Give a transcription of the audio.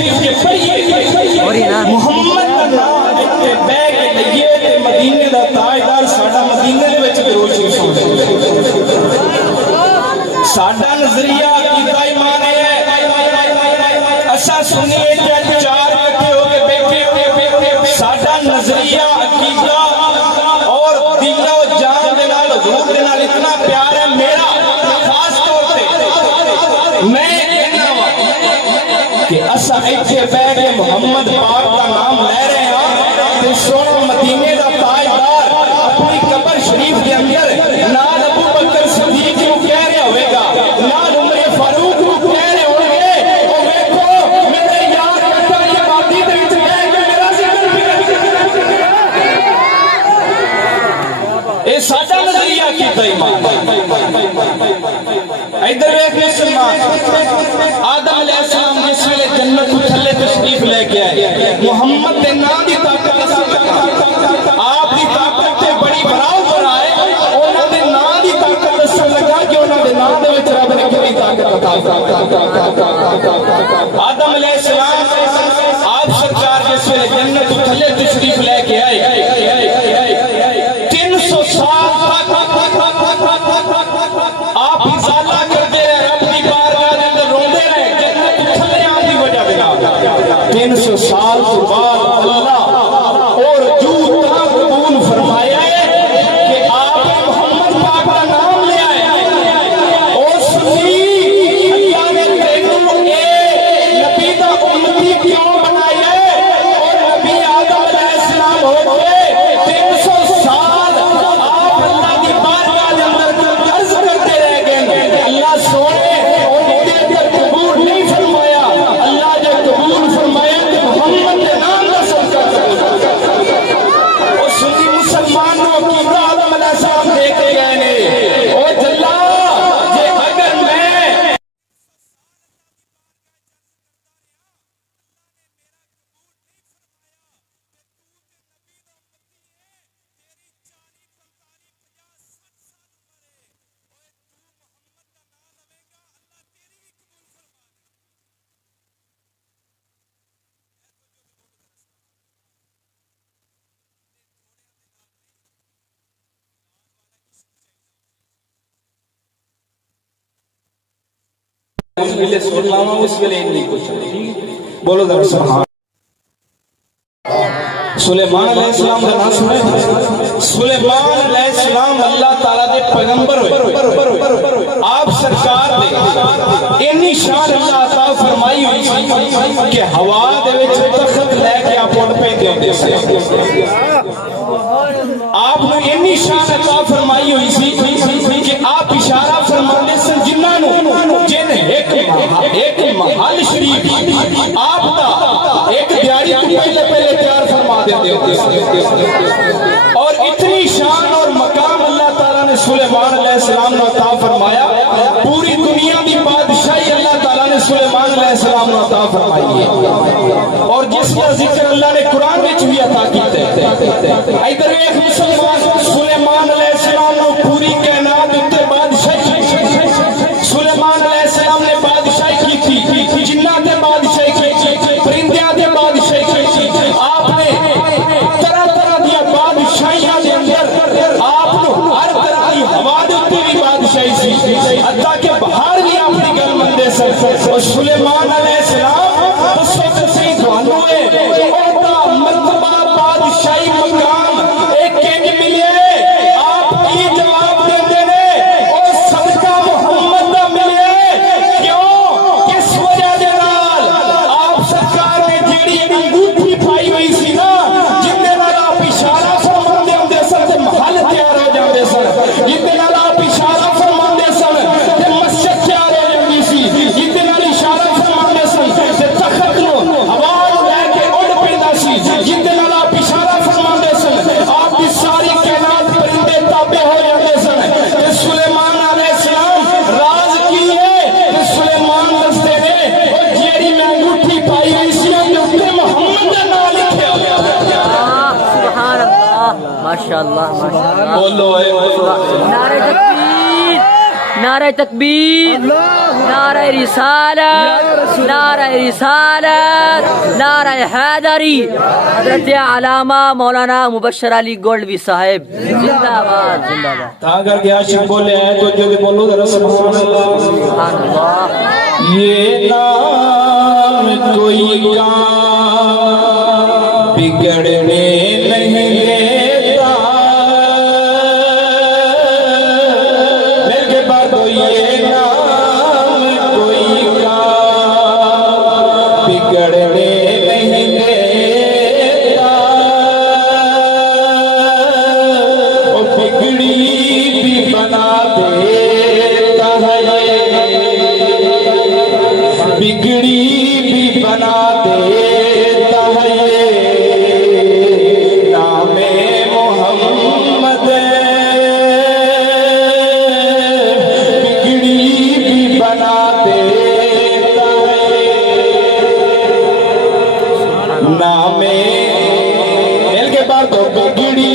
شریف کے پڑھیے محمد کا نام لکھتے بہ کے لئیے تے مدینے دا تاجدار ساڈا مدینے دے وچ درود شریف سن ساڈا نظریہ عقیدہ ایمان ہے اسا سنیے چار کٹھے ہو کے بیٹھے ساڈا نظریہ عقیدہ اور دل و جان دے نال حضور دے نال اتنا پیار ہے میرا خاص طور پہ میں کہ اسا ایتھے بیٹھ کے محمد پاک کا نام لے رہے ہیں تے سونا مدینے دا تاجدار اپنی قبر شریف کے اندر نال ابو بکر صدیق کو کہہ رہا ہوئے گا نال عمر فاروق کو کہہ رہے ہوں گے او دیکھو میرے یار کٹا یہ وادی دے وچ بیٹھ کے میرا ذکر بھی اے ساڈا نظریہ کیتا ایمان ادھر ویکھ مسلمان آدم علیہ السلام جس ویلے جنت تھلے تشریف لے کے آئے محمد دے نام دی طاقت آپ دی طاقت تے بڑی براؤ برائے انہاں دے نام دی طاقت دسن لگا کہ انہاں دے نام دے وچ رب نے کتنی طاقت عطا آدم علیہ السلام آپ سرکار جس ویلے جنت تھلے تشریف لے کے آئے 300 سال آپ ازالہ کرتے رہے رب کی بارگاہ دے اندر روندے رہے جنت تھلے آن دی وجہ بنا 300 سال تو بعد اللہ اور جو طرح قبول فرمایا ہے کہ آپ محمد پاک کا نام لے آئے اور سنی اللہ نے تینوں نبی دا امتی کیوں بنایا ہے اور نبی آدم علیہ السلام ہو گئے 300 سال آپ اللہ کی بارگاہ دے اندر عرض کرتے رہ گئے اللہ سونے ان کے اندر قبول نہیں فرمایا اللہ نے قبول فرمایا کہ محمد کے نام کا صدقہ اور سنی مسلمانوں عقیدہ آدم علیہ السلام دیکھے گئے نے او جلا یہ اگر میں اس ویلے سن لاواں اس ویلے نہیں کچھ بولو ذرا سبحان سلیمان علیہ السلام کا نام سنے سلیمان علیہ السلام اللہ تعالیٰ دے پیغمبر ہوئے آپ سرکار دے انی شان اللہ عطا فرمائی ہوئی کہ ہوا دے وچ تخت لے کے آپ اڑ پہ دے سے آپ نے انی شان عطا فرمائی ہوئی سی کہ آپ اشارہ فرماتے سن جنہاں جن ایک محل شریف آپ دا ایک دیاری کو پہلے تیار فرما دیتے اور اتنی شان اور مقام اللہ تعالیٰ نے سلیمان علیہ السلام نے عطا فرمایا پوری دنیا کی بادشاہی اللہ تعالیٰ نے سلیمان علیہ السلام نے عطا فرمائی ہے اور جس کا ذکر اللہ نے قرآن میں بھی عطا کیتے ہیں ادھر ایک مسلمان سلیمان علیہ السلام نے پوری کائنات اتنے بادشاہی سلیمان علیہ السلام نے بادشاہی کی تھی جنات نے بادشاہی کی تھی پرندیاں نے بادشاہی کی تھی آپ نے طرح طرح دیا بادشاہیاں دے اندر آپ نے ہر طرح کی ہوا دیتی بھی بادشاہی سی حتیٰ کہ باہر بھی آپ نے گل مندے سر اور سلیمان علیہ السلام اس وقت سے دعانوں ہے اور مرتبہ بادشاہی مقام ایک کنج ملے آپ کی جواب دے دینے اور صدقہ محمد دا ملے کیوں کس وجہ دے نال آپ سرکار نے جیڑی انگوٹھی پائی ہوئی سی نا جن دے نال آپ اشارہ فرماندے ہوندے سن تے محل تیار ہو جاندے سن جن دے نال آپ اشارہ فرماندے سن تے مسجد تیار ہو جاندی سی جن دے نال اشارہ فرماندے سن تے تخت نو ہوا لے کے اڑ پیندا سی جن دے نال آپ اشارہ فرماندے سن آپ دی ساری کائنات پرندے تابع ہو جاندے سن تے سلیمان علیہ السلام راز کی ہے کہ سلیمان دستے نے او جیڑی میں انگوٹھی پائی ہوئی سی تے محمد دا نام لکھیا ہوا سبحان اللہ ماشاءاللہ ماشاءاللہ بولو اے نعرہ تکبیر نعرہ تکبیر، نعرہ رسالت، نعرہ رسالت، نعرہ حیدری، حضرت علامہ مولانا مبشر علی گولڈوی صاحب زندہ باد، زندہ باد۔ تا کر کے عاشق بولے ہیں تو جو بھی بولو ذرا سبحان اللہ۔ سبحان اللہ۔ یہ نام کوئی کام بگڑنے نہیں دیتا، میرے بعد یہ نام کوئی کام بگڑنے نہیں دیتا، وہ بگڑی بھی بنا دیتا ہے، بگڑی بھی بنا دیتا ہے، نام محمد بگڑی بھی بنا دیتا ہے، نام مل کے بات ہو، بگڑی